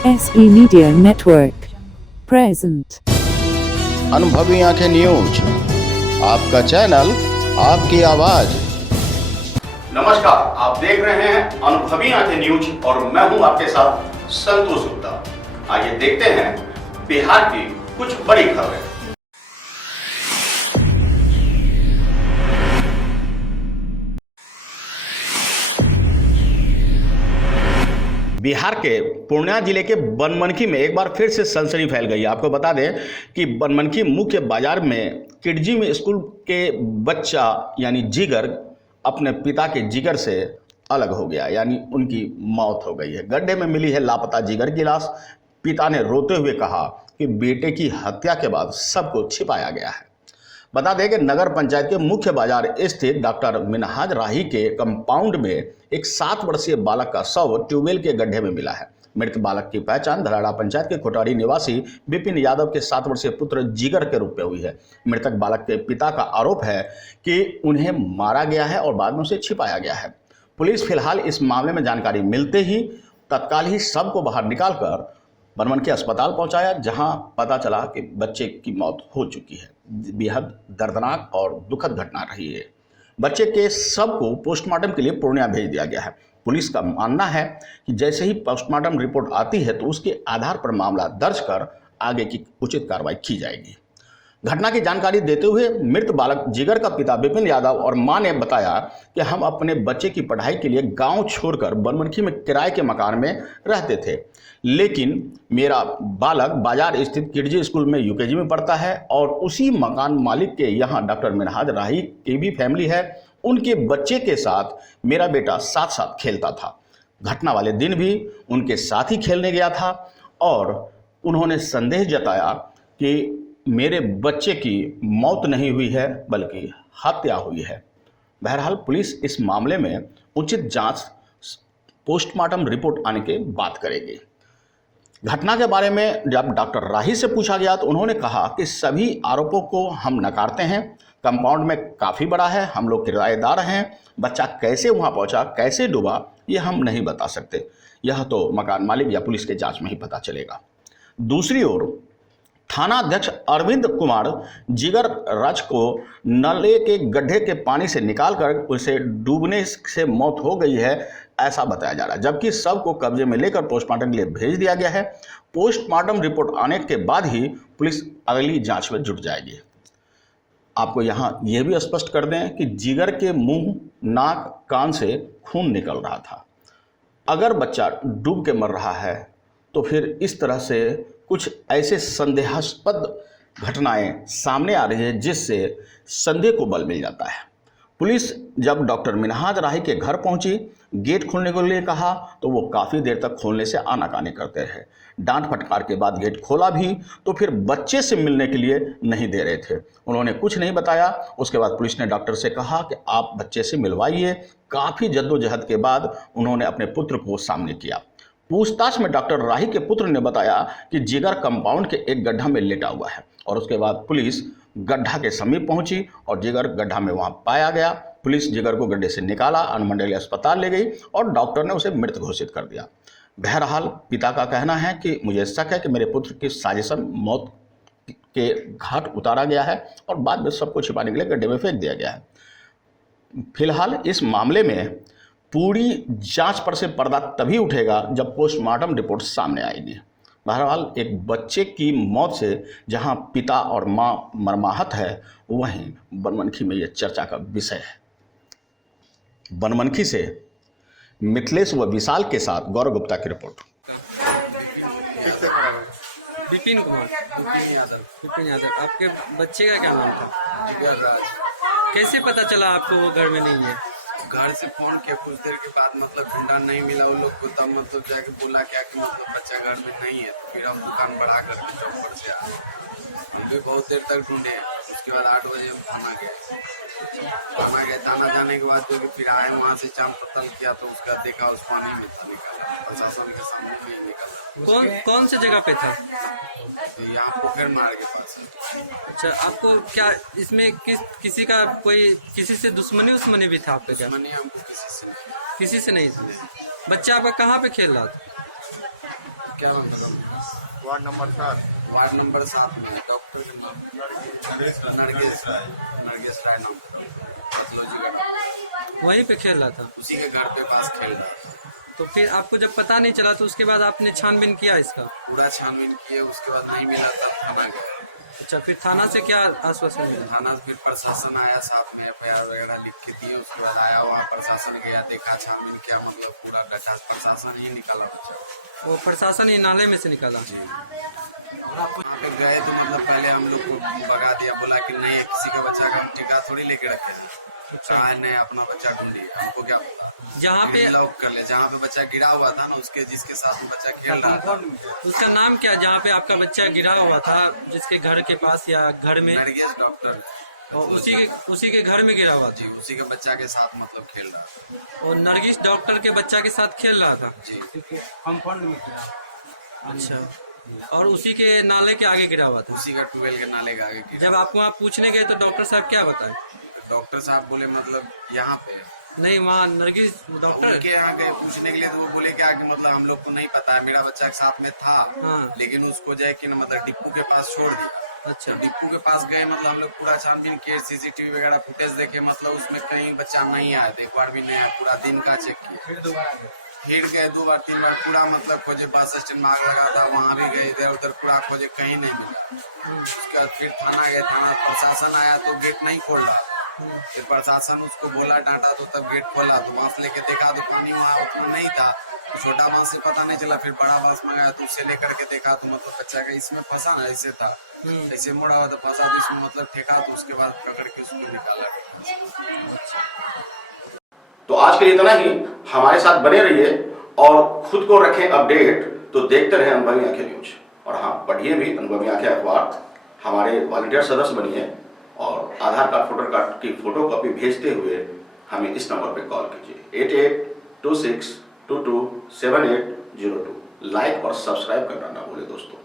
SE Media Network present. अनुभवी आंखें news, आपका चैनल, आपकी आवाज। नमस्कार, आप देख रहे हैं अनुभवी आंखें न्यूज और मैं हूं आपके साथ संतोष गुप्ता। आइए देखते हैं बिहार की कुछ बड़ी खबरें। बिहार के पूर्णिया जिले के बनमनखी में एक बार फिर से सनसनी फैल गई। आपको बता दें कि बनमनखी मुख्य बाजार में किडजी में स्कूल के बच्चा यानी जिगर अपने पिता के जिगर से अलग हो गया, यानी उनकी मौत हो गई है। गड्ढे में मिली है लापता जिगर की लाश। पिता ने रोते हुए कहा कि बेटे की हत्या के बाद सबको छिपाया गया है। बता दें कि नगर पंचायत के मुख्य बाजार स्थित डॉक्टर मिनहाज राही के कंपाउंड में एक 7 वर्षीय बालक का शव ट्यूबवेल के गड्ढे में मिला है। मृत बालक की पहचान धराड़ा पंचायत के कोठारी निवासी विपिन यादव के 7 वर्षीय पुत्र जिगर के रूप में हुई है। मृतक बालक के पिता का आरोप है कि उन्हें मारा गया है और बाद में उसे छिपाया गया है। पुलिस फिलहाल इस मामले में जानकारी मिलते ही तत्काल ही शव को बाहर निकालकर बनमनखी अस्पताल पहुंचाया, जहां पता चला कि बच्चे की मौत हो चुकी है। बेहद दर्दनाक और दुखद घटना रही है। बच्चे के शव को पोस्टमार्टम के लिए पूर्णिया भेज दिया गया है। पुलिस का मानना है कि जैसे ही पोस्टमार्टम रिपोर्ट आती है तो उसके आधार पर मामला दर्ज कर आगे की उचित कार्रवाई की जाएगी। घटना की जानकारी देते हुए मृत बालक जिगर का पिता विपिन यादव और मां ने बताया कि हम अपने बच्चे की पढ़ाई के लिए गांव छोड़कर बनमनखी में किराए के मकान में रहते थे, लेकिन मेरा बालक बाजार स्थित किडजी स्कूल में यूकेजी में पढ़ता है और उसी मकान मालिक के यहाँ डॉक्टर मिनहाज राही की भी फैमिली है। उनके बच्चे के साथ मेरा बेटा साथ साथ खेलता था। घटना वाले दिन भी उनके साथ ही खेलने गया था और उन्होंने संदेह जताया कि मेरे बच्चे की मौत नहीं हुई है बल्कि हत्या हुई है। बहरहाल पुलिस इस मामले में उचित जांच पोस्टमार्टम रिपोर्ट आने के बाद करेगी। घटना के बारे में जब डॉक्टर राही से पूछा गया तो उन्होंने कहा कि सभी आरोपों को हम नकारते हैं। कंपाउंड में काफ़ी बड़ा है, हम लोग किराएदार हैं। बच्चा कैसे वहां पहुंचा, कैसे डूबा, ये हम नहीं बता सकते। यह तो मकान मालिक या पुलिस के जांच में ही पता चलेगा। दूसरी ओर थाना अध्यक्ष अरविंद कुमार जिगर राज को नाले के गड्ढे के पानी से निकालकर उसे डूबने से मौत हो गई है ऐसा बताया जा रहा है, जबकि शव को कब्जे में लेकर पोस्टमार्टम के लिए भेज दिया गया है। पोस्टमार्टम रिपोर्ट आने के बाद ही पुलिस अगली जांच में जुट जाएगी। आपको यहाँ यह भी स्पष्ट कर दें कि जिगर के मुंह, नाक, कान से खून निकल रहा था। अगर बच्चा डूब के मर रहा है तो फिर इस तरह से कुछ ऐसे संदेहास्पद घटनाएं सामने आ रही है जिससे संदेह को बल मिल जाता है। पुलिस जब डॉक्टर मिनहाज राही के घर पहुंची, गेट खोलने के लिए कहा तो वो काफ़ी देर तक खोलने से आनाकानी करते रहे। डांट फटकार के बाद गेट खोला भी तो फिर बच्चे से मिलने के लिए नहीं दे रहे थे। उन्होंने कुछ नहीं बताया। उसके बाद पुलिस ने डॉक्टर से कहा कि आप बच्चे से मिलवाइए। काफ़ी जद्दोजहद के बाद उन्होंने अपने पुत्र को सामने किया। पूछताछ में डॉक्टर राही के पुत्र ने बताया कि जिगर कंपाउंड के एक गड्ढा में लेटा हुआ है और उसके बाद पुलिस गड्ढा के समीप पहुंची और जिगर गड्ढा में वहां पाया गया। पुलिस जिगर को गड्ढे से निकाला, अनुमंडलीय अस्पताल ले गई और डॉक्टर ने उसे मृत घोषित कर दिया। बहरहाल पिता का कहना है कि मुझे शक है कि मेरे पुत्र की साजिशन मौत के घाट उतारा गया है और बाद में सबको छिपाने के लिए गड्ढे में फेंक दिया गया है। फिलहाल इस मामले में पूरी जांच पर से पर्दा तभी उठेगा जब पोस्टमार्टम रिपोर्ट सामने आएगी। बहरहाल एक बच्चे की मौत से जहां पिता और मां मर्माहत है, वहीं बनमनखी में यह चर्चा का विषय है। बनमनखी से मिथिलेश व विशाल के साथ गौरव गुप्ता की रिपोर्ट। विपिन कुमार, विपिन यादव। आपके बच्चे का क्या नाम था? कैसे पता चला आपको वो घर में नहीं है? घर से फोन किया, कुछ देर के बाद मतलब ढूंढा, नहीं मिला उन लोग को, तब मतलब जाके बोला क्या कि मतलब बच्चा घर में नहीं है। तो फिर हम दुकान बढ़ा करके चौक पर से आए। हम भी बहुत देर तक ढूंढे। उसके बाद 8 बजे हम थाना गए। थाना जाने के बाद जो कि फिर आए, वहाँ से चांद पत्तल किया तो उसका देखा उस पानी में था, निकाला प्रशासन के सामने में ही निकाला। कौन से जगह पे था? तो यहाँ पोखर मार के पास। अच्छा, आपको क्या इसमें किसी का कोई किसी से दुश्मनी भी था आपका? क्या दुश्मनी हमको किसी से नहीं था? बच्चा आपका कहाँ पे खेल रहा था? क्या मतलब वार्ड नंबर 7 वार्ड नंबर 7 में डॉक्टर नरगिस राय नाम पैथोलॉजी का डॉक्टर, वहीं पे खेल रहा था। उसी के घर पे पास खेल रहा है। तो फिर आपको जब पता नहीं चला तो उसके बाद आपने छानबीन किया इसका? पूरा छानबीन किए, उसके बाद नहीं मिला तब थाना गए। अच्छा, फिर थाना से क्या आश्वासन मिला? थाना से फिर प्रशासन आया, साथ में FIR वगैरह लिख के दिए। उसके बाद आया वहाँ प्रशासन गया, देखा, छानबीन किया, मतलब पूरा डाटा प्रशासन ही निकाला बच्चा। वो प्रशासन ही नाले में से निकाला? वहाँ पे गए तो मतलब पहले हम लोग को भगा दिया, बोला कि नहीं किसी का बच्चा का हम टीका थोड़ी लेके रखे थे। चाहे नहीं अपना बच्चा ढूंढिए, हमको क्या पता। जहाँ पे लॉक कर ले, जहाँ पे बच्चा गिरा हुआ था ना, उसके जिसके साथ बच्चा खेल रहा था, उसका नाम क्या, जहाँ पे आपका बच्चा गिरा हुआ था, जिसके घर के पास या घर में? नरगिस डॉक्टर। और उसी के घर में गिरा हुआ जी, था? उसी के बच्चा के साथ मतलब खेल रहा था। और नरगिस डॉक्टर के बच्चा के साथ खेल रहा था? जी, अच्छा, और उसी के नाले के आगे गिरा हुआ था? उसी का 12 के नाले के आगे गिरा। जब आप वहाँ पूछने गए तो डॉक्टर साहब क्या बताए? डॉक्टर साहब बोले मतलब यहाँ पे नहीं, वहाँ नरगिस डॉक्टर के यहाँ गए पूछने के लिए, तो वो बोले क्या कि मतलब हम लोग को नहीं पता है, मेरा बच्चा के साथ में था, हाँ। लेकिन उसको जो है कि मतलब डिप्पू के पास छोड़ दिया। अच्छा, डिप्पू के पास गए, मतलब हम लोग पूरा छानबीन किए, CCTV वगैरह फुटेज देखे, मतलब उसमें कहीं बच्चा नहीं आया, एक बार भी नहीं आया, पूरा दिन का चेक किया। फिर गए 2 बार 3 बार, पूरा मतलब खोजे, बस स्टैंड में आग लगा था, वहाँ भी गए, इधर उधर पूरा खोजे, कहीं नहीं मिला। उसके बाद फिर थाना गए, थाना प्रशासन आया तो गेट नहीं खोल रहा। फिर प्रशासन उसको बोला, डांटा, तो तब गेट खोला, तो बांस लेके देखा तो पानी वहाँ उतना नहीं था, तो छोटा बांस से पता नहीं चला। फिर बड़ा बांस मंगाया तो उससे लेकर के देखा तो मतलब बच्चा का इसमें फंसा ना, ऐसे था, ऐसे मुड़ा हुआ तो फंसा, तो इसमें मतलब ठेका, तो उसके बाद पकड़ के उसको निकाला। तो आज के लिए इतना ही। हमारे साथ बने रहिए और खुद को रखें अपडेट। तो देखते रहें अनुभवी आंखें न्यूज, और हाँ, पढ़िए भी अनुभवी आंखें अखबार। हमारे वॉलंटियर सदस्य बनिए और आधार कार्ड, फोटो कार्ड की फोटो कॉपी भेजते हुए हमें इस नंबर पर कॉल कीजिए 8826227802। लाइक और सब्सक्राइब करना ना भूलें दोस्तों।